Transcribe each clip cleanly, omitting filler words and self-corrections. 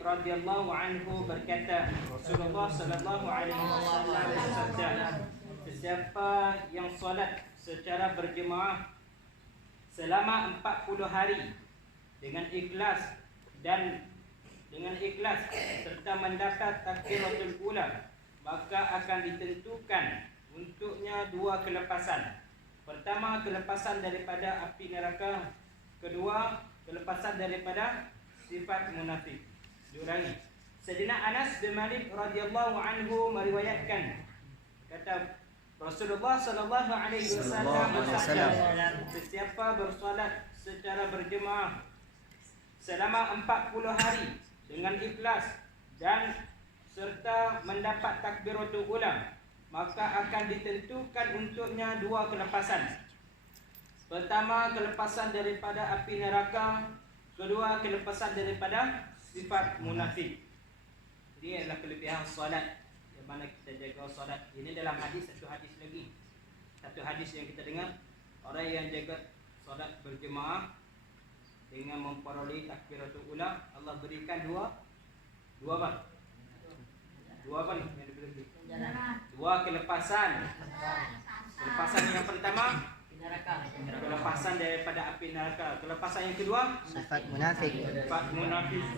radhiyallahu anhu berkata, Rasulullah sallallahu alaihi wasallam bersabda, sesiapa yang solat secara berjemaah selama 40 hari dengan ikhlas serta mendapat takbiratul ula, maka akan ditentukan untuknya dua kelepasan. Pertama, kelepasan daripada api neraka. Kedua, kelepasan daripada sifat munafik. Diulangi. Sayyidina Anas bin Malik radhiyallahu anhu meriwayatkan, kata Rasulullah sallallahu alaihi wasallam bersabda, sesiapa bersolat secara berjemaah selama 40 hari dengan ikhlas dan serta mendapat takbiratul ula, maka akan ditentukan untuknya dua kelepasan. Pertama, kelepasan daripada api neraka. Kedua, kelepasan daripada sifat munafik. Ini adalah kelebihan solat, yang mana kita jaga solat. Ini dalam hadis, satu hadis lagi. Satu hadis yang kita dengar, orang yang jaga solat berjemaah dengan memperoleh takbiratul ula, Allah berikan dua apa ni yang diberi? Dua kelepasan. Kelepasan yang pertama kelepasan daripada api neraka. Kelepasan yang kedua sifat munafik.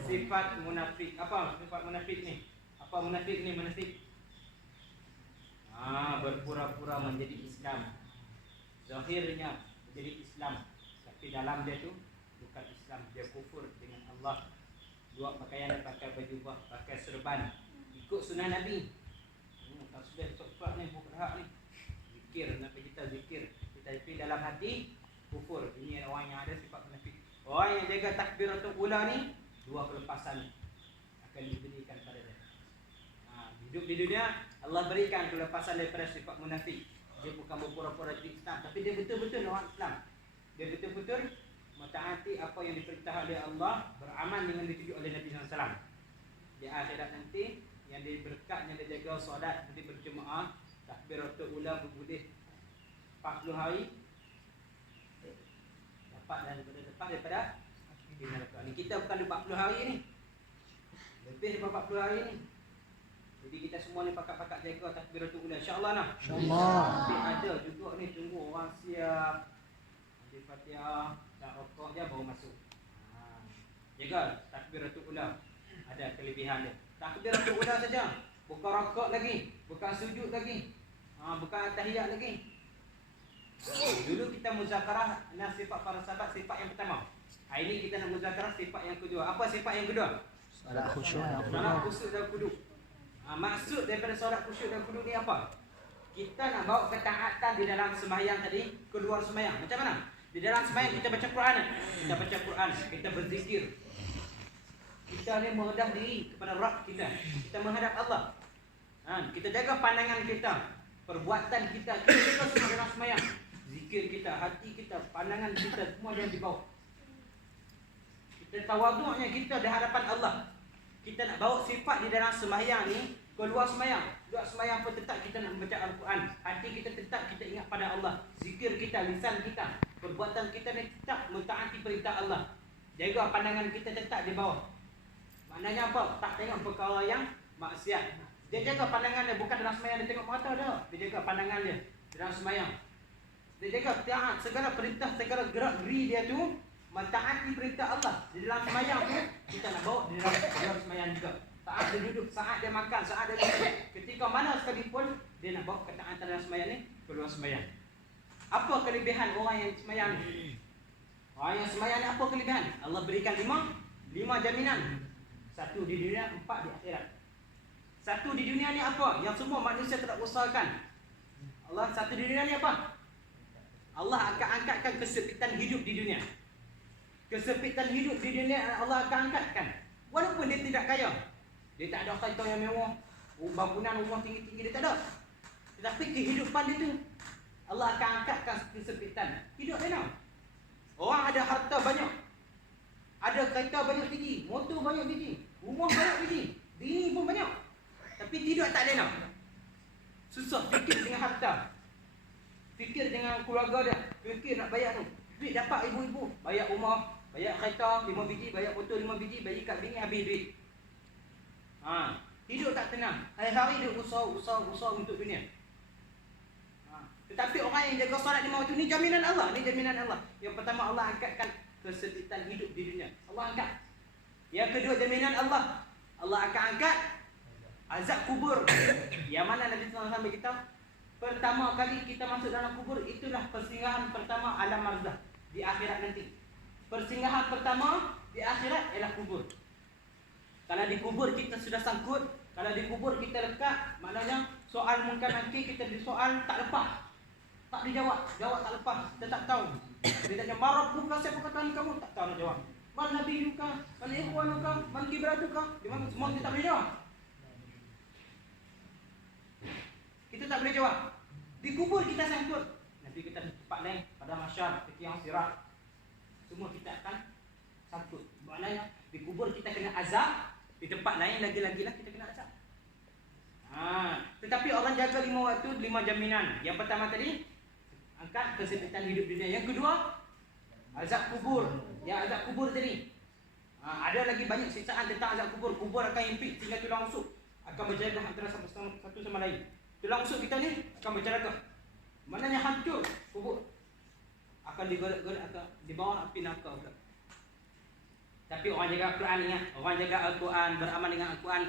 Sifat munafik. Apa sifat munafik ni? Apa munafik ni? Munafik berpura-pura menjadi Islam. Zahirnya menjadi Islam, tapi dalam dia tu bukan Islam. Dia kufur dengan Allah. Buat pakaian, pakai baju, pakai serban, ikut sunnah Nabi. Kalau sudah sok-sok ni bukan ni. Zikir, Nabi kita zikir. Tapi dalam hati kufur. Ini orang yang ada sifat munafik. Orang yang jaga takbiratul ula ni, dua kelepasan akan diberikan pada dia. Hidup di dunia, Allah berikan kelepasan daripada sifat munafik. Dia bukan berpura-pura jadi Islam, tapi dia betul-betul orang Islam. Dia betul-betul mentaati apa yang diperintah oleh Allah, beramal dengan ditunjuk oleh Nabi SAW. Di akhirat nanti, yang diberkatnya dia jaga solat, nanti berjemaah, takbiratul ula berboleh 40 hari, dapat daripada api neraka. Ni kita bukan 40 hari ni, lebih daripada 40 hari ni. Jadi kita semua ni pakat-pakat jaga takbiratul ula, insya-Allah nah. Insya-Allah. Tapi ada juga ni tunggu orang siap Al-Fatihah, tak rokok je baru masuk. Jaga takbiratul ula. Ada kelebihan dia. Takbiratul ula saja, bukan rokok lagi, bukan sujud lagi, bukan tahiyat lagi. Dulu kita muzakarah sifat para sahabat, sifat yang pertama. Hari ini kita nak muzakarah sifat yang kedua. Apa sifat yang kedua? Solat khusyuk. Solat khusyuk dan kuduk. Maksud daripada solat khusyuk dan kuduk ni apa? Kita nak bawa ketaatan di dalam sembahyang tadi, keluar sembahyang. Macam mana? Di dalam sembahyang kita baca Quran. Kita baca Quran, kita berzikir. Kita ni menghadap diri kepada Rabb kita. Kita menghadap Allah. Kita jaga pandangan kita, perbuatan kita. Kita jaga semua dalam sembahyang. Zikir kita, hati kita, pandangan kita, semua yang di bawah. Kita tawaduknya kita di hadapan Allah. Kita nak bawa sifat di dalam sembahyang ni, keluar sembahyang. Luar sembahyang pun tetap kita nak membaca Al-Quran. Hati kita tetap kita ingat pada Allah. Zikir kita, lisan kita, perbuatan kita ni tetap mentaati perintah Allah. Jaga pandangan kita tetap di bawah. Maknanya apa? Tak tengok perkara yang maksiat. Dia jaga pandangan dia, bukan dalam sembahyang dia tengok mata dah. Dia jaga pandangan dia dalam sembahyang. Dia jaga taat segala perintah, segala gerak geri dia tu mentaati perintah Allah. Di dalam sembahyang tu kita nak bawa di dalam sembahyang juga. Saat dia duduk, saat dia makan, saat dia duduk, ketika mana sekalipun dia nak bawa ketaatan dalam sembahyang ni keluar sembahyang. Apa kelebihan orang yang sembahyang ni? Orang yang sembahyang ni apa kelebihan? Allah berikan lima jaminan. Satu di dunia, 4 di akhirat. Satu di dunia ni apa? Yang semua manusia tidak usahakan. Allah satu di dunia ni apa? Allah akan angkatkan kesepitan hidup di dunia. Kesepitan hidup di dunia Allah akan angkatkan. Walaupun dia tidak kaya, dia tak ada kereta yang mewah, bangunan rumah tinggi-tinggi, dia tak ada. Tetapi kehidupan dia tu Allah akan angkatkan kesepitan hidup dia nak. Orang ada harta banyak, ada kereta banyak biji, motor banyak biji, rumah banyak biji, bini pun banyak, tapi tidur tak ada nak. Susah fikir dengan harta, fikir dengan keluarga dia, fikir nak bayar tu. Duit dapat ibu-ibu, bayar rumah, bayar kereta 5 biji, bayar motor 5 biji, bayar ikat bini, habis duit. Hidup tak tenang. Hari-hari dia usaha untuk dunia. Tetapi orang yang jaga solat 5 waktu ni jaminan Allah. Ni jaminan Allah. Yang pertama, Allah angkatkan keseditan hidup di dunia. Allah angkat. Yang kedua, jaminan Allah. Allah akan angkat azab kubur. Yang mana Nabi sallallahu alaihi wasallam beritahu, pertama kali kita masuk dalam kubur, itulah persinggahan pertama alam barzakh di akhirat nanti. Persinggahan pertama di akhirat ialah kubur. Kalau di kubur kita sudah sangkut, kalau di kubur kita lekat, maknanya soal mungkar nakir kita disoal tak lepas. Tak dijawab, jawab tak lepas, kita tak tahu. Dia tanya, "Marabbuka, siapa Tuhan kamu?" Tak tahu nak jawab. "Man nabiyuka, man ikhwanuka, man kibratuka?" Di mana semua kita tak boleh jawab. Kita tak boleh jawab. Di kubur kita sangkut. Nanti kita cepat naik pada masyar, tiang sirat. Semua kita akan sangkut. Maknanya di kubur kita kena azab, di tempat lain lagi-lagi lah kita kena azab. Tetapi orang jaga 5 waktu, 5 jaminan. Yang pertama tadi, angkat keseditan hidup dunia. Yang kedua, azab kubur. Yang azab kubur tadi, ada lagi banyak siksaan tentang azab kubur. Kubur akan impit sehingga tulang rusuk akan berjaga antara satu sama lain. Tulang rusuk kita ni akan berjaga. Maknanya hancur kubur. Akan digolek-golek atau di bawah api neraka pula. Tapi orang jaga Al-Quran, ingat, orang jaga Al-Quran, beramal dengan Al-Quran,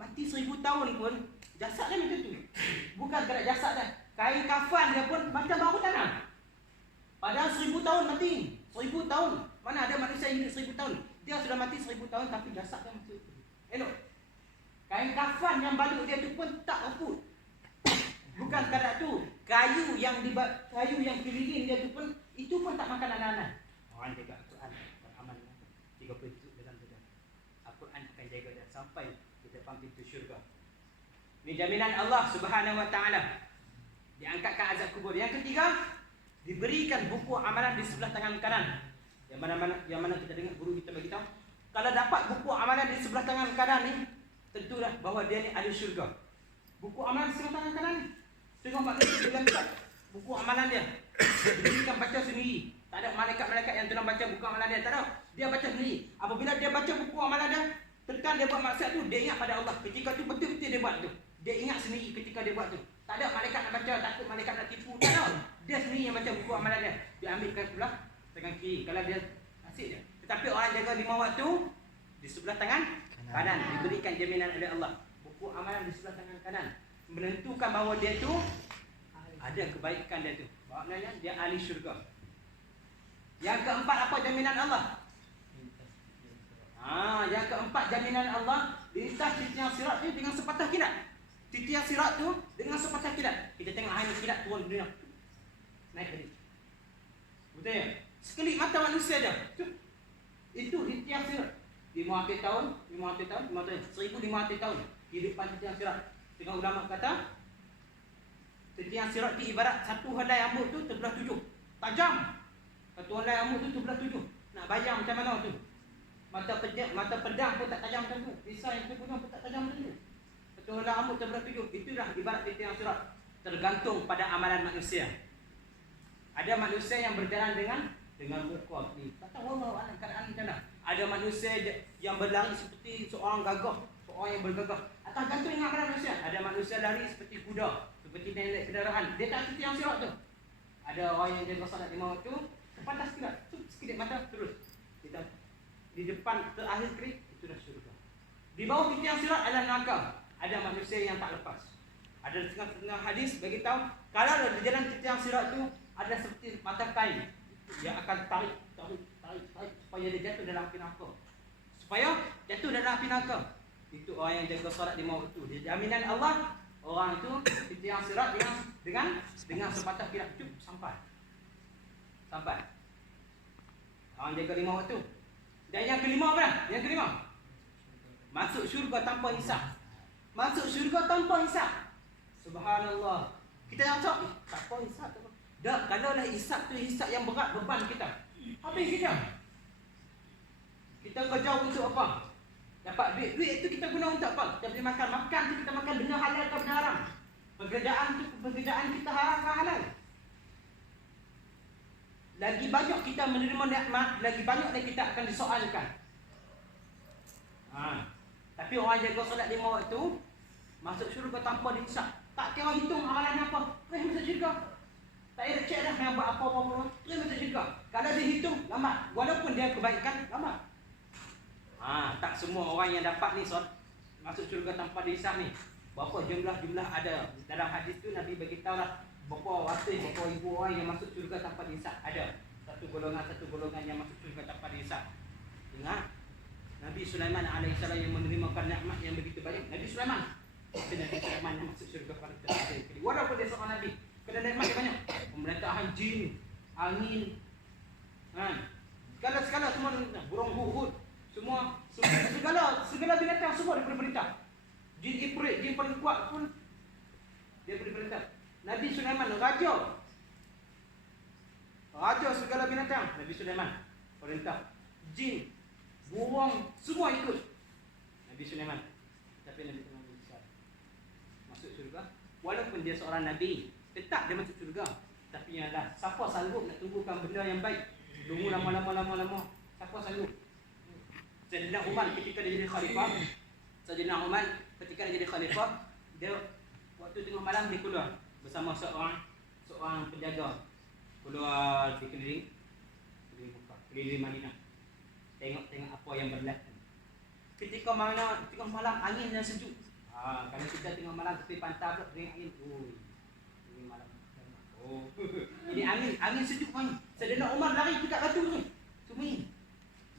mati 1000 tahun pun jasad dia macam tu. Bukan kerana jasad dia, kain kafan dia pun macam baru tanam. Padahal 1000 tahun mati. 1000 tahun. Mana ada manusia hidup 1000 tahun? Dia sudah mati 1000 tahun tapi jasad dia masih utuh. Elok. Kain kafan yang balut dia tu pun tak reput. Bukan sekadar tu, kayu yang keliling dia tu pun, itu pun tak makan anak-anak. Orang jaga Al-Quran, beramal 30 juz dalam sebulan. Al-Quran akan jaga dia sampai di depan pintu syurga. Ini jaminan Allah Subhanahu wa taala. Diangkatkan azab kubur. Yang ketiga, diberikan buku amalan di sebelah tangan kanan. Yang mana kita dengar guru kita bagi tahu, kalau dapat buku amalan di sebelah tangan kanan ni, tentulah bahawa dia ni ahli syurga. Buku amalan di sebelah tangan kanan ni, tengok maksud dalam kitab buku amalan dia. Dia baca sendiri. Tak ada malaikat-malaikat yang tolong baca buku amalan dia, tak ada. Dia baca sendiri. Apabila dia baca buku amalan dia, tekan dia buat maksiat tu, dia ingat pada Allah. Ketika tu betul-betul dia buat tu. Dia ingat sendiri ketika dia buat tu. Tak ada malaikat nak baca, takut malaikat nak tipu. Tak ada. Dia sendiri yang baca buku amalan dia. Dia ambilkan sebelah tangan kiri. Kalau dia asyik dia. Tetapi orang jaga 5 waktu, di sebelah tangan kanan. Diberikan jaminan oleh Allah. Buku amalan di sebelah tangan kanan. Menentukan bahawa dia tu ada kebaikan dia tu. Maknanya dia ahli syurga. Yang keempat, apa jaminan Allah? Yang keempat jaminan Allah, lintas titian sirat ni dengan sepatah kilat. Titian sirat tu dengan sepatah kilat. Kita tengok air kilat turun dunia. Naik tadi. Betul ya? Sekelip mata manusia je. Itu titian sirat. 500 tahun, 1500 tahun di depan titian sirat. Tengok ulama kata, titian sirat ni ibarat satu helai rambut tu terbelah 7. Tajam. Satu helai rambut tu terbelah 7. Nak bayang macam mana tu? Mata pedang pun tak tajam macam tu. Pisau yang terbunuh pun tak tajam macam tu. Satu helai rambut terbelah 7. Itulah ibarat titian sirat. Tergantung pada amalan manusia. Ada manusia yang berjalan dengan muka ni. Tak tahu Allah keadaan macam mana. Ada manusia yang berlari seperti seorang gagah, seorang yang bergagah. Atau gantung dengan amalan manusia. Ada manusia lari seperti kuda, seperti naik kenderaan. Dia tak titian sirat tu. Ada orang yang jaga solat 5 waktu, sepantas kilat, sekejap mata terus. Di depan terakhir kering, itulah syurga. Di bawah titian sirat adalah neraka. Ada manusia yang tak lepas. Ada setengah hadis bagi tahu, kalau di jalan titian sirat tu ada seperti mata kain yang akan tarik supaya dia jatuh dalam api neraka. Supaya jatuh dalam api neraka. Itu orang yang jaga solat 5 waktu. Di jaminan Allah, orang itu titian sirat dengan sepatah kilat sampai. Orang jaga 5 waktu. Dan yang kelima apa? Yang kelima, masuk syurga tanpa hisap. Masuk syurga tanpa hisap. Subhanallah. Kita yang cakap, tak apa hisap. Dah, kalau lah hisap tu hisap yang berat, beban kita. Habis kita. Kita kerja untuk apa? Dapat duit. Duit itu kita guna untuk apa? Kita boleh makan. Makan tu kita makan benda halal atau benda haram. Pekerjaan kita haram ke halal. Lagi banyak kita menerima nikmat, lagi banyak lagi kita akan disoalkan. Tapi orang jaga solat 5 waktu masuk syurga tanpa dihisap. Tak kira hitung amalan apa, terus masuk syurga. Tak ada cek dah yang buat apa-apa, terus masuk syurga. Kalau dia hitung, lambat. Walaupun dia kebaikan, lambat. Tak semua orang yang dapat ni masuk syurga tanpa dihisap ni. Berapa jumlah ada. Dalam hadis tu Nabi beritahu lah berapa ratus, berapa ribu orang yang masuk syurga tanpa dihisap. Ada satu golongan yang masuk syurga tanpa dihisap. Ingat Nabi Sulaiman alaihissalam yang menerimakan nikmat yang begitu banyak. Nabi Sulaiman yang masuk syurga pada terakhir kali. Walaupun dia seorang Nabi, kena nikmat yang banyak. Pemerintahan jin, angin, segala semua, burung hudhud, semua segala binatang semua diberi perintah. Jin Ifrit, jin paling kuat pun dia beri perintah. Nabi Sulaiman raja segala binatang. Nabi Sulaiman perintah. Jin, burung, semua ikut Nabi Sulaiman. Tapi Nabi Sulaiman masuk syurga. Walaupun dia seorang Nabi, tetap dia masuk syurga. Tapi yalah, siapa sanggup nak tunggukan benda yang baik? Tunggu lama. Siapa sanggup? Sayyidina Umar ketika dia jadi khalifah, dia waktu tengah malam dia keluar bersama seorang penjaga, keluar di keliling Madinah, tengok apa yang berlaku. Ketika mana tengah malam angin yang sejuk. Kalau kita tengah malam tepi pantai pula tengok angin. Ini malam. Ini angin sejuk ni. Sayyidina Umar lari dekat batu tu. Sumi.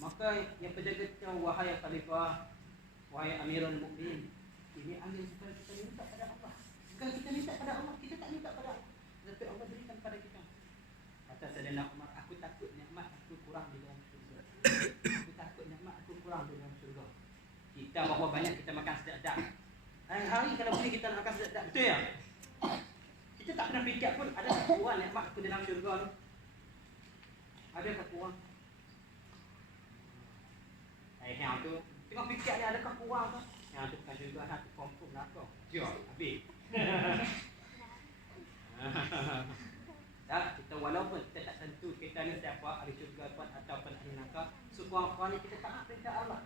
Maka yang penjaga kata, wahai khalifah, wahai Amirul Mukminin, ini angin supaya kita minta pada Allah. Bukan kita minta pada Allah, kita tak minta pada Allah, tapi Allah berikan pada kita. Kata Sayyidina Umar, aku takut nikmat aku kurang di dalam syurga. Aku takut nikmat aku kurang di dalam syurga. Kita berapa banyak kita makan sedap-sedap. Hari-hari kalau boleh kita nak makan sedap-sedap, betul ya? Kita tak pernah fikir pun adakah kurang nikmat aku dalam syurga ni? Adakah kurang? Yang tu tengok fikir ni adakah kurang ke? Yang tu bukan syurga, tu confirm neraka. Jom, habis. Kita walaupun kita tak tentu kita ni siapa, ahli syurga pun ataupun ahli neraka, sekurang-kurangnya kita taat perintah Allah.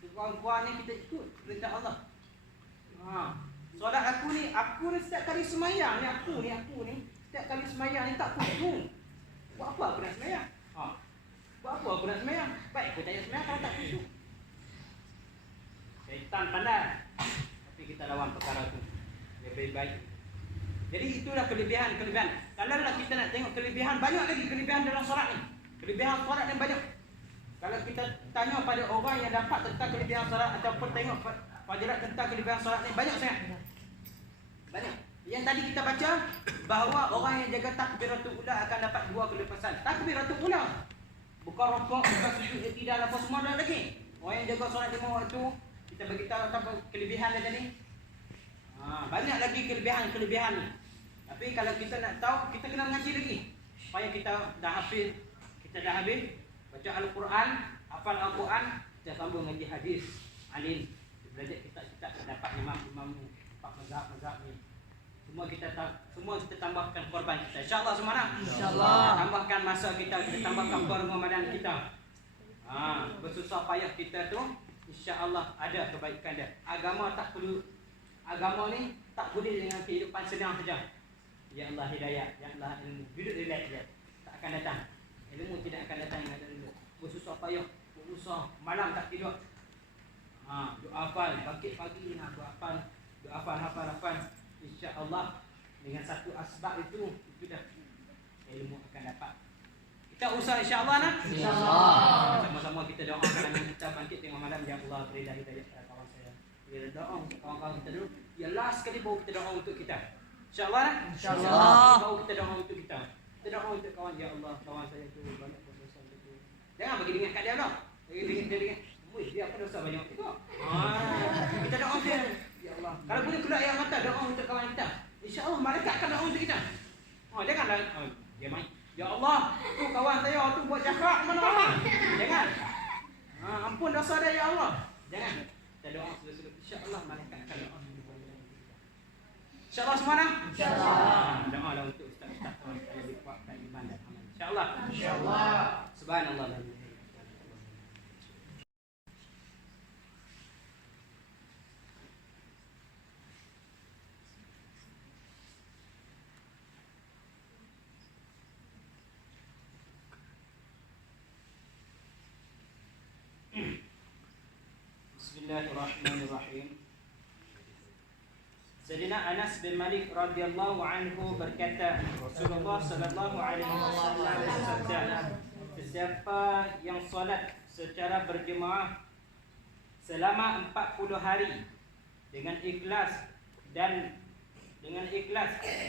Sekurang-kurangnya kita ikut perintah Allah. Solat aku ni setiap kali semayang ni, aku ni setiap kali semayang ni tak khusyuk. Buat apa aku nak semayang? Buat apa aku nak semayang? Baik aku tak nak semayang kalau tak khusyuk. Syaitan pandai, tapi kita lawan perkara tu. Dia lebih baik. Jadi itulah kelebihan. Kalau kita nak tengok kelebihan, banyak lagi kelebihan dalam solat ni. Kelebihan solat ni banyak. Kalau kita tanya pada orang yang dapat tentang kelebihan solat ataupun tengok pelajaran tentang kelebihan solat ni, banyak sangat. Banyak. Yang tadi kita baca bahawa orang yang jaga takbiratul ula akan dapat 2 kelepasan. Takbiratul ula, bukan rokok, bukan sujud iktidal apa semua ada lagi. Orang yang jaga solat 5 waktu, kita beritahu tentang kelebihan dia tadi. Banyak lagi kelebihan ni. Tapi kalau kita nak tahu, kita kena mengaji lagi. Supaya kita dah habis baca Al-Quran, hafal Al-Quran, kita sambung ngaji hadis, alim, belajar kitab-kitab dapat imam-imam ni, empat mazhab ni. Semua kita tambahkan korban kita. InsyaAllah semua nak? InsyaAllah. Tambahkan masa kita tambahkan Ramadan kita. Bersusah payah kita tu, InsyaAllah ada kebaikan dia. Agama ni tak boleh dengan kehidupan senang saja. Ya Allah hidayah, ya Allah ilmu. Hidup relax je, tak akan datang. Ilmu tidak akan datang dengan ilmu. Bersusah payah, berusaha, malam tak tidur. Doa hafal, bangkit pagi nak hafal insya-Allah dengan satu asbab itu dah ilmu akan dapat. Kita usaha insya-Allah nak? Insya-Allah. Sama-sama kita doa dengan kita bangkit tengah malam, ya Allah berilah hidayah kepada kawan saya. Berilah doa untuk kawan-kawan kita dulu. Ya last sekali baru kita doa untuk kita. Insya-Allah nak? Insya-Allah. Baru kita doa untuk kita. Kita doa untuk kawan, ya Allah kawan saya tu banyak dosa itu. Jangan bagi dengar kat dia lah. Bagi dengar. Dia apa dosa banyak juga. Kita doa dia. Ya Allah. Kalau boleh keluar air mata doa untuk kawan kita. Insya-Allah malaikat akan doa untuk kita. Janganlah dia main. Ya Allah, tu kawan saya tu buat jahat mana-mana. Jangan. Ampun dosa dia ya Allah. Jangan. Kita doa sudah-sudah. Insya-Allah malaikat akan doa. InsyaAllah semua nak? InsyaAllah. Doalah untuk ustaz-ustaz saya dikuatkan iman dan amal. InsyaAllah. InsyaAllah. Subhanallah. Bismillahirrahmanirrahim. Sayyidina Anas bin Malik radhiyallahu anhu berkata, Rasulullah sallallahu alaihi wasallam bersabda, sesiapa yang solat secara berjemaah selama 40 hari dengan ikhlas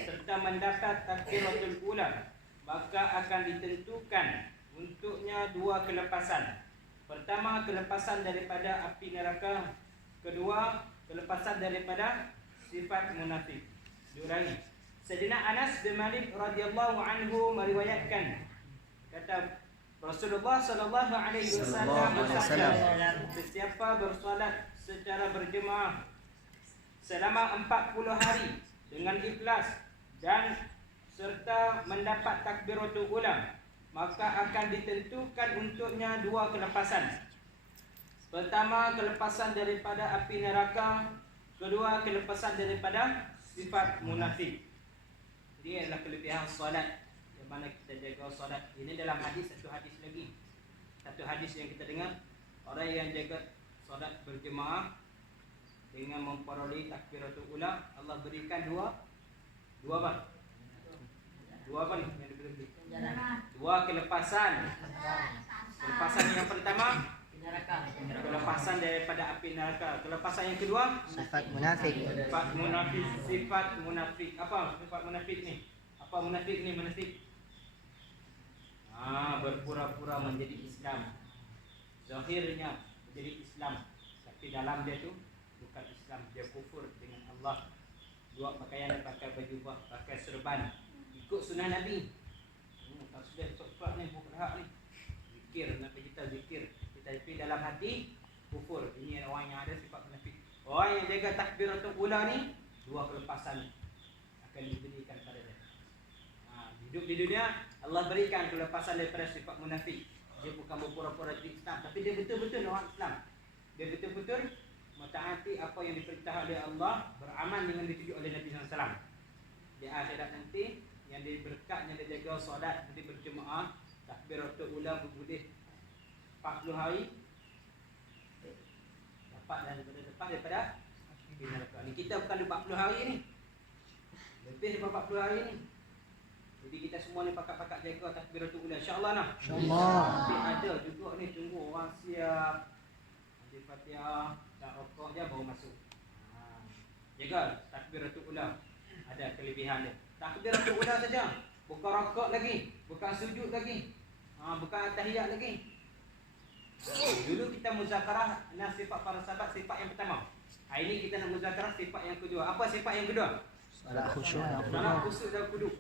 serta mendapat takbiratul ula, maka akan ditentukan untuknya dua kelepasan. Pertama, kelepasan daripada api neraka. Kedua, kelepasan daripada sifat munafik. Diulangi. Sayyidina Anas bin Malik radhiyallahu anhu meriwayatkan, kata Rasulullah sallallahu alaihi wasallam bersabda, sesiapa bersolat secara berjemaah selama 40 hari dengan ikhlas dan serta mendapat takbiratul ula, maka akan ditentukan untuknya dua kelepasan. Pertama, kelepasan daripada api neraka. Kedua, kelepasan daripada sifat munafik. Ini adalah kelebihan solat, yang mana kita jaga solat. Ini dalam hadis, satu hadis lagi. Satu hadis yang kita dengar, orang yang jaga solat berjemaah dengan memperoleh takbiratul ula, Allah berikan dua apa yang diberi? Dua kelepasan. Kelepasan yang pertama, kelepasan daripada api neraka. Kelepasan yang kedua, Sifat munafik. Sifat munafik. Apa sifat munafik ni? Apa munafik ni? Berpura-pura menjadi Islam. Zahirnya menjadi Islam, tapi dalam dia tu bukan Islam. Dia kufur dengan Allah. Buat pakaian, pakai baju, pakai serban, ikut sunnah Nabi. Tak sudah cepat ni, bukan hak ni. Zikir, Nabi kita zikir. Tapi dalam hati kufur. Ini orang yang ada sifat munafik. Orang yang jaga takbiratul ula ni, dua kelepasan akan diberikan pada dia. Hidup di dunia, Allah berikan kelepasan daripada sifat munafik. Dia bukan berpura-pura jadi Islam, tapi dia betul-betul orang Islam. Dia betul-betul mentaati apa yang diperintah oleh Allah, beramal dengan ditunjuk oleh Nabi SAW. Di akhirat nanti, yang diberkatnya dia jaga solat, nanti berjemaah, takbiratul ula berboleh 40 hari, dapat daripada api neraka. Ni kita bukan 40 hari ni, lebih daripada 40 hari ni. Jadi kita semua ni pakat-pakat jaga takbiratul ula, insya-Allah nah. InsyaAllah. Tapi ada juga ni, tunggu orang siap di Fatihah, tak rokok je baru masuk. Jaga takbiratul ula, ada kelebihan dia. Takbiratul ula saja, bukan rokok lagi, bukan sujud lagi, bukan tahiyat lagi. Dulu kita muzakarah sifat para sahabat, sifat yang pertama. Hari ini kita nak muzakarah sifat yang kedua. Apa sifat yang kedua? Solat khusyuk. Solat khusyuk dan kuduk.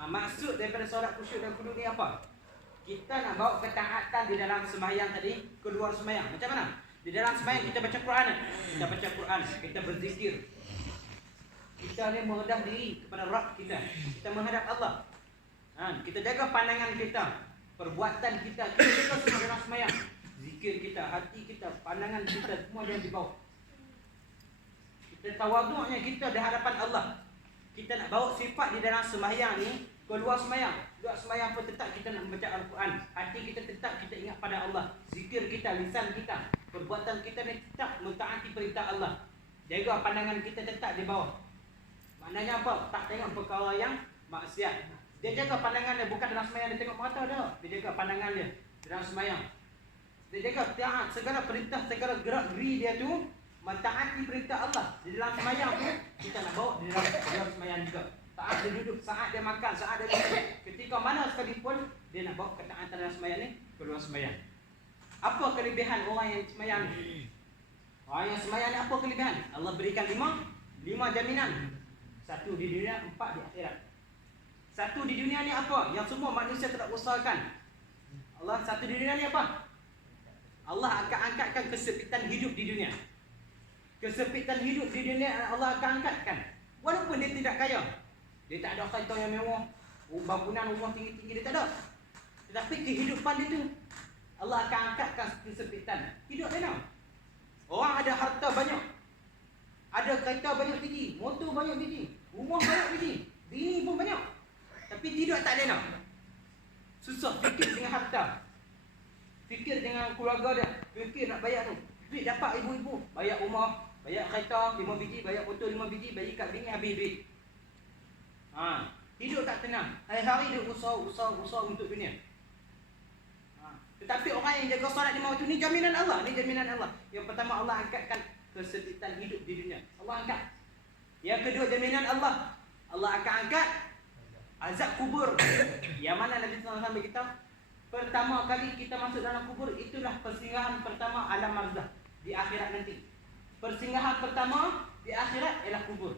Maksud daripada solat khusyuk dan kuduk ni apa? Kita nak bawa ketaatan di dalam sembahyang tadi, keluar sembahyang. Macam mana? Di dalam sembahyang kita baca Quran. Kita baca Quran, kita berzikir. Kita ni menghadap diri kepada Rabb kita. Kita menghadap Allah. Kita jaga pandangan kita, perbuatan kita jaga semua dalam sembahyang. Zikir kita, hati kita, pandangan kita, semua yang dibawa. Kita tawaduknya kita di hadapan Allah. Kita nak bawa sifat di dalam sembahyang ni, keluar sembahyang. Duduk sembahyang pun tetap kita nak membaca Al-Quran. Hati kita tetap kita ingat pada Allah. Zikir kita, lisan kita, perbuatan kita ni tetap mentaati perintah Allah. Jaga pandangan kita tetap di bawah. Maknanya apa? Tak tengok perkara yang maksiat. Dia jaga pandangan dia, bukan dalam sembahyang dia tengok mata dia. Dia jaga pandangan dia dalam sembahyang. Dia jaga taat segala perintah, segala gerak geri dia tu mentaati perintah Allah. Di dalam sembahyang tu kita nak bawa di dalam sembahyang juga. Saat dia duduk, saat dia makan, saat dia duduk, ketika mana sekalipun dia nak bawa ketaatan dalam sembahyang ni keluar sembahyang. Apa kelebihan orang yang sembahyang ni? Orang yang sembahyang ni apa kelebihan? Allah berikan lima jaminan. Satu di dunia, 4 di akhirat. Satu di dunia ni apa? Yang semua manusia tidak usahakan. Allah satu di dunia ni apa? Allah akan angkatkan kesepitan hidup di dunia. Kesepitan hidup di dunia Allah akan angkatkan. Walaupun dia tidak kaya, dia tak ada kereta yang mewah, bangunan rumah tinggi-tinggi, dia tak ada. Tetapi kehidupan dia tu Allah akan angkatkan kesepitan hidup dia nak. Orang ada harta banyak, ada kereta banyak biji, motor banyak biji, rumah banyak biji, bini pun banyak, tapi tidur tak ada nak. Susah fikir dengan harta, fikir dengan keluarga dia, fikir nak bayar tu. Duit dapat ibu-ibu, bayar rumah, bayar kereta 5 biji, bayar motor 5 biji, bayar kat bini habis duit. Hidup tak tenang. Hari-hari dia usaha untuk dunia. Tetapi orang yang jaga solat 5 waktu ni jaminan Allah, Yang pertama Allah angkatkan keseditan hidup di dunia. Allah angkat. Yang kedua jaminan Allah. Allah akan angkat azab kubur. Yang mana Nabi sallallahu alaihi wasallam beritahu, pertama kali kita masuk dalam kubur itulah persinggahan pertama alam barzakh di akhirat nanti. Persinggahan pertama di akhirat ialah kubur.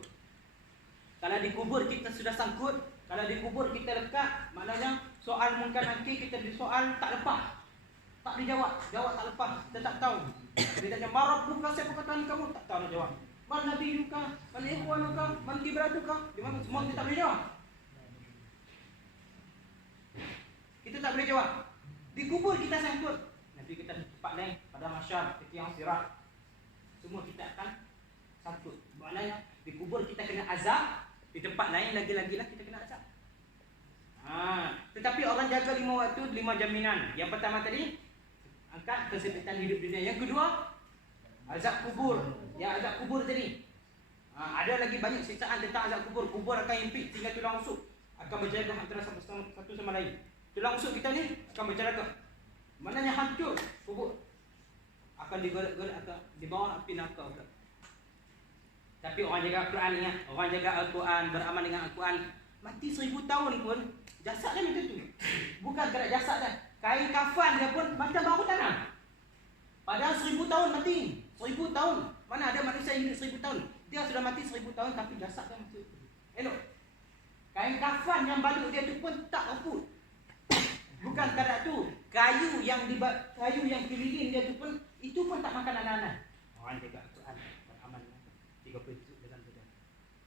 Kalau di kubur kita sudah sangkut, kalau di kubur kita lekat, maknanya soal mungkar nakir kita disoal tak lepas. Tak dijawab, jawab tak lepas, kita tak tahu. Dia tanya, "Marabbuka, siapa Tuhan kamu?" Tak tahu nak jawab. "Man nabiyuka, man ikhwanuka, man kibratuka?" Di mana semua kita tak boleh jawab. Kita tak boleh jawab. Di kubur kita sangkut. Nanti kita tempat lain pada masyar, di tiang sirat. Semua kita akan sangkut. Maknanya di kubur kita kena azab, di tempat lain lagi-lagi lah kita kena azab. Tetapi orang jaga 5 waktu, 5 jaminan. Yang pertama tadi, angkat kesempitan hidup dunia. Yang kedua, azab kubur. Yang azab kubur tadi, ada lagi banyak siksaan tentang azab kubur. Kubur akan impit sehingga tulang rusuk akan berjaga antara satu sama lain. Tulang rusuk kita ni akan berjaga. Maknanya hancur kubur. Akan digolek-golek, akan dibawa api neraka. Tapi orang jaga Al-Quran, ingat, orang jaga Al-Quran, beramal dengan Al-Quran, mati 1000 tahun pun jasad dia macam tu. Bukan kerana jasad dah, kain kafan dia pun macam baru tanam. Padahal 1000 tahun mati. 1000 tahun. Mana ada manusia yang hidup 1000 tahun? Dia sudah mati 1000 tahun tapi jasad dia masih elok. Kain kafan yang balut dia tu pun tak reput. Bukan kerana tu, kayu yang keliling dia tu pun, itu pun tak makan anak-anak. Orang jaga Al-Quran, beramal 30 juz dalam badan.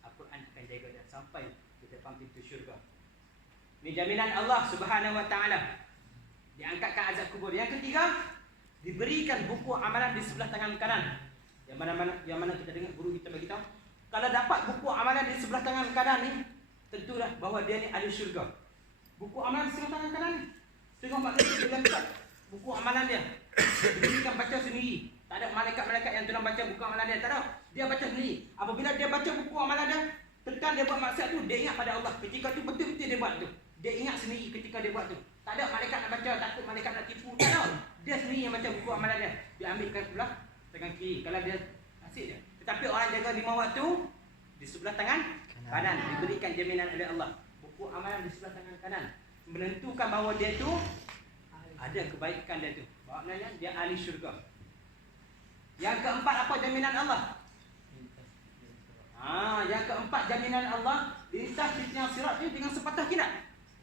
Al-Quran akan jaga dia sampai ke depan pintu syurga. Ini jaminan Allah Subhanahu wa taala. Diangkatkan azab kubur. Yang ketiga, diberikan buku amalan di sebelah tangan kanan. Yang mana kita dengar guru kita bagi tahu, kalau dapat buku amalan di sebelah tangan kanan ni, tentulah bahawa dia ni ahli syurga. Buku amalan di sebelah tangan kanan ni, tengok manusia dia letak buku amalan dia. Diberikan baca sendiri. Tak ada malaikat-malaikat yang tolong baca buku amalan dia, tak ada. Dia baca sendiri. Apabila dia baca buku amalan dia, tekan dia buat maksiat tu, dia ingat pada Allah. Ketika tu betul-betul dia buat tu. Dia ingat sendiri ketika dia buat tu. Tak ada malaikat nak baca, takut malaikat nak tipu. Tak ada. Dia sendiri yang baca buku amalan dia. Dia ambilkan sebelah tangan kiri. Kalau dia asyik je. Tetapi orang jaga 5 waktu di sebelah tangan kanan. Diberikan jaminan oleh Allah. Buku amalan di sebelah tangan kanan. Menentukan bahawa dia tu ada kebaikan dia tu. Maknanya dia ahli syurga. Yang keempat, apa jaminan Allah? Yang keempat jaminan Allah, lintas titian sirat tu dengan sepatah kilat.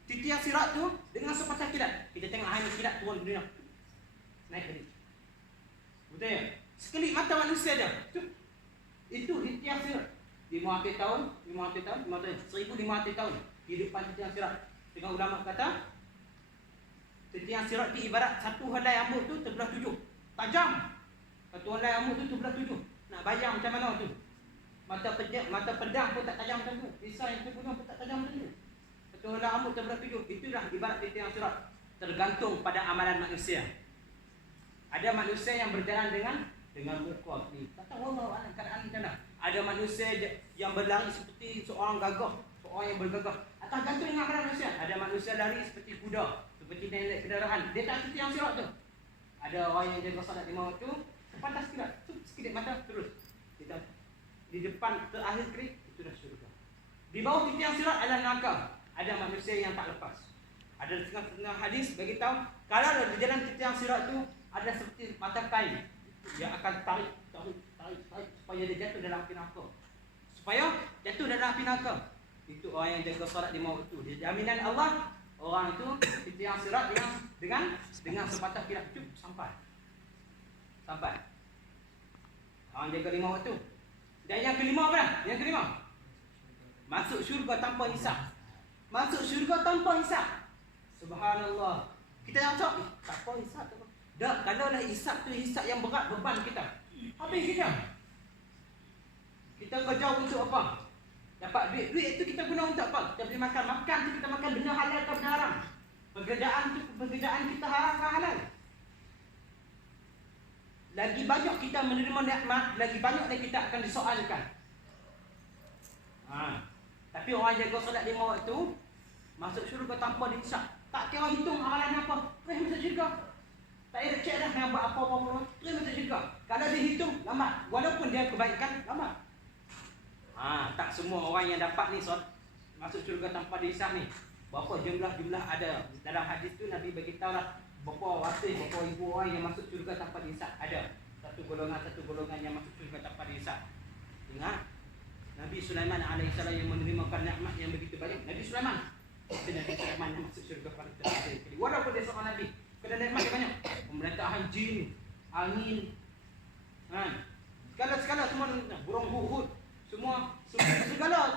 Titian sirat tu dengan sepatah kilat. Kita tengok hanya kilat turun dunia. Naik tadi. Betul ya? Sekelip mata manusia dia. Itu titian sirat. 500 tahun, 1500 tahun kehidupan titian sirat. Tengok ulama kata, titian sirat ni ibarat satu helai rambut tu terbelah 7. Tajam. Satu helai rambut tu terbelah 7. Nak bayang macam mana tu? Mata pedang pun tak tajam macam tu. Pisau yang terbunuh pun tak tajam macam tu. Satu helai rambut terbelah 7. Itulah ibarat titian sirat. Tergantung pada amalan manusia. Ada manusia yang berjalan dengan muka ni. Tak tahu Allah keadaan macam mana. Ada manusia yang berlari seperti seorang gagah, seorang yang bergagah. Atau gantung dengan keadaan manusia. Ada manusia lari seperti kuda, seperti naik kendaraan. Dia tak seperti yang sirat tu. Ada orang yang jaga salat 5 waktu, sepantas kilat, sekedip mata terus. Kita di depan terakhir kerik, itu dah syurga. Di bawah titian sirat adalah neraka. Ada manusia yang tak lepas. Ada setengah hadis bagi tahu, kalau di jalan titian sirat tu ada seperti mata kain yang akan tarik supaya dia jatuh dalam api neraka. Supaya jatuh dalam api neraka. Itu orang yang jaga solat 5 waktu. Di jaminan Allah, orang itu titian sirat dengan sepatah kilat sampai. Orang jaga 5 waktu. Dan yang kelima apa? Yang kelima, masuk syurga tanpa hisap. Masuk syurga tanpa hisap. Subhanallah. Kita yang cakap, tak apa hisap tu. Dah, kalau dah hisap tu hisap yang berat, beban kita. Habis kita. Kita kerja untuk apa? Dapat duit. Duit itu kita guna untuk apa? Kita beli makan. Makan tu kita makan benda halal atau benda haram. Pekerjaan tu pekerjaan kita haram ke halal. lagi banyak kita menerima nikmat, lagi banyak lagi kita akan disoalkan. Tapi orang jaga solat 5 waktu masuk syurga tanpa dihisap. Tak kira hitung amalan apa, masuk syurga. Tak ada cek dah nak buat apa-apa, masuk syurga. Kalau dia hitung, lambat. Walaupun dia kebaikan, lambat. Tak semua orang yang dapat ni masuk syurga tanpa dihisap ni. Berapa jumlah ada. Dalam hadis tu Nabi beritahu lah berapa ratus, berapa ribu orang yang masuk syurga tanpa dihisap. Ada satu golongan yang masuk syurga tanpa dihisap. Ingat Nabi Sulaiman alaihissalam yang menerima nikmat yang begitu banyak. Nabi Sulaiman yang masuk syurga pada terakhir. Walaupun dia seorang Nabi, kena nikmat yang banyak. Pemerintahan jin, angin, segala semua, burung hut, semua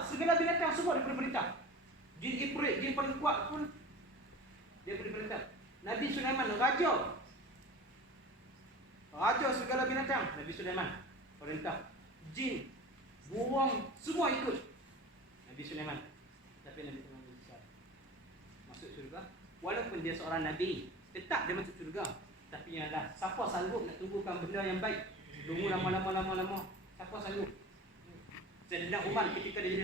segala binatang semua dia boleh perintah. Jin Ifrit, jin paling kuat pun dia boleh perintah. Nabi Sulaiman raja segala binatang. Nabi Sulaiman perintah. Jin, burung semua ikut Nabi Sulaiman. Tapi Nabi Sulaiman masuk syurga. Walaupun dia seorang Nabi, tetap dia masuk syurga. Tapi ialah siapa sanggup nak tunggukan benda yang baik, tunggu lama. Siapa sanggup? Sayyidina Umar ketika dia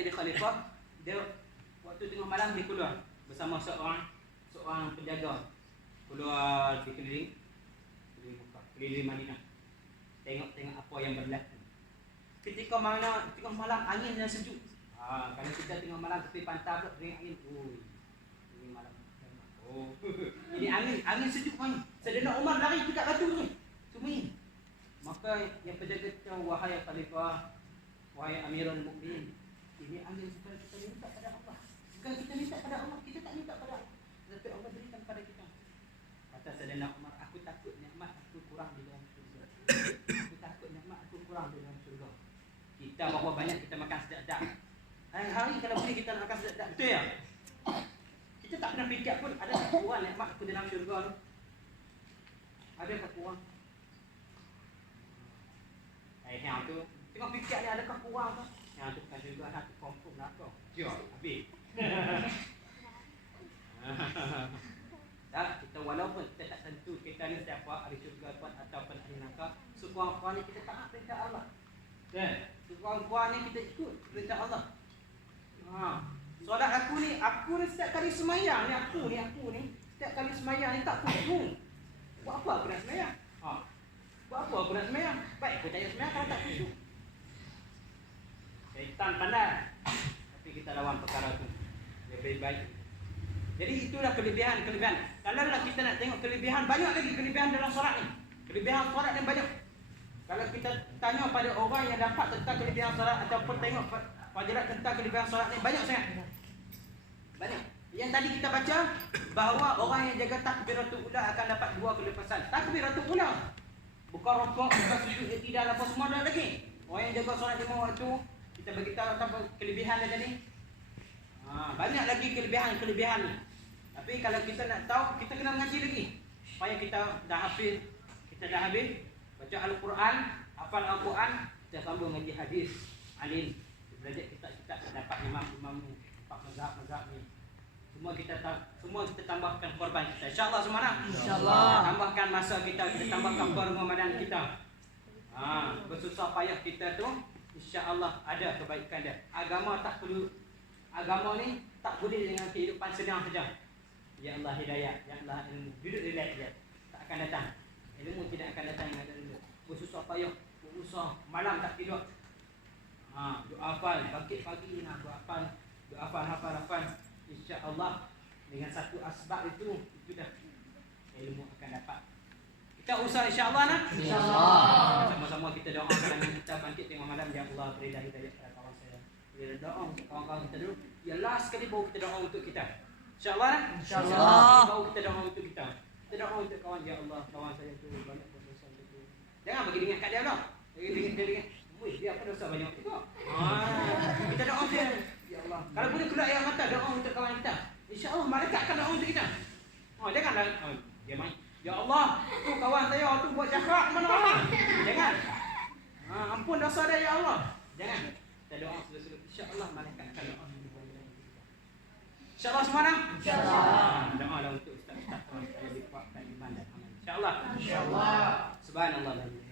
jadi khalifah, dia waktu tengah malam dia keluar bersama seorang penjaga, keluar di keliling Madinah, tengok apa yang berlaku. Ketika mana tengah malam angin yang sejuk. Kalau kita tengok malam tepi pantai pula tengok angin. Ini malam. Ini angin sejuk ni. Sayyidina Umar lari dekat batu ni. Sembunyi. Maka yang penjaga kata, wahai khalifah, wahai Amirul Mukminin, ini angin supaya kita minta pada Allah. Bukan kita minta pada Allah, kita tak minta pada Allah, tapi Allah berikan pada kita. Kata Sayyidina Umar, aku takut nikmat aku kurang di dalam syurga. Aku takut nikmat aku kurang di dalam syurga. Kita berapa banyak kita makan sedap-sedap. Hari-hari kalau boleh kita nak makan sedap-sedap, betul ya? Kita tak pernah fikir pun ada tak kurang nikmat aku dalam syurga ni. Ada tak kurang? Yang tu tengok fikir ni adakah kurang ke? Yang tu bukan syurga, nak tu confirm lah kau. Jom, habis. Kita walaupun kita tak tentu kita ni siapa, ahli syurga pun ataupun ahli neraka, sekurang-kurangnya kita taat perintah Allah. Dan sekurang-kurangnya kita ikut perintah Allah. Solat aku ni setiap kali semayang ni, aku ni setiap kali semayang ni tak khusyuk. Buat apa aku nak semayang? Buat apa aku nak semayang? Baik aku tak payah semayang kalau tak khusyuk. Syaitan pandai, tapi kita lawan perkara tu. Dia baik-baik. Jadi itulah kelebihan. Kalau kita nak tengok kelebihan, banyak lagi kelebihan dalam solat ni. Kelebihan solat yang banyak. Kalau kita tanya pada orang yang dapat tentang kelebihan solat ataupun tengok pelajaran tentang kelebihan solat ni, banyak sangat. Banyak. Yang tadi kita baca bahawa orang yang jaga takbiratul ula akan dapat 2 kelepasan. Takbiratul ula, bukan rokok, bukan sujud i'tidal apa semua ada lagi. Orang yang jaga solat 5 waktu, kita beritahu tentang kelebihan dia tadi. Banyak lagi kelebihan ni. Tapi kalau kita nak tahu, kita kena mengaji lagi. Supaya kita dah habis baca Al-Quran, hafal Al-Quran, kita sambung ngaji hadis, alim, belajar kitab-kitab dapat imam-imam ni, empat mazhab ni. Semua kita tambahkan korban kita. InsyaAllah semua nak? InsyaAllah. Tambahkan masa kita tambahkan Ramadan kita. Bersusah payah kita tu, InsyaAllah ada kebaikan dia. Agama ni tak boleh dengan kehidupan senang saja. Ya Allah hidayah, ya Allah ilmu. Duduk relax je, tak akan datang. Ilmu tidak akan datang dengan dulu. Bersusah payah, berusaha, malam tak tidur. Doa hafal, bangkit pagi nak hafal, doa hafal. InsyaAllah dengan satu asbab itu dah ilmu akan dapat. Kita usaha insyaAllah nak? InsyaAllah. Sama-sama kita doa kita bangkit tengok malam. Ya Allah beri hidayah pada kawan saya. Beri doa untuk kawan-kawan kita dulu. Ya last sekali baru kita doa untuk kita. InsyaAllah nak? InsyaAllah. Baru kita doa untuk kita. Kita doa untuk kawan. Ya Allah kawan saya tu banyak dosa tu. Jangan bagi dengar kat dia lah. Dia dengar. Dia apa dosa banyak juga. Kita doa dia. Ya Allah. Kalau boleh keluar air mata doa untuk kawan kita. InsyaAllah malaikat akan doa untuk kita. Janganlah dia main. Ya Allah, tu kawan saya tu buat jahat mana orang. Jangan. Ampun dosa dia ya Allah. Jangan. Kita doa selalu. InsyaAllah malaikat akan doa. InsyaAllah semua nak? InsyaAllah. Doa lah untuk ustaz-ustaz kawan saya dikuatkan iman dan amal. InsyaAllah. InsyaAllah. InsyaAllah. Subhanallah.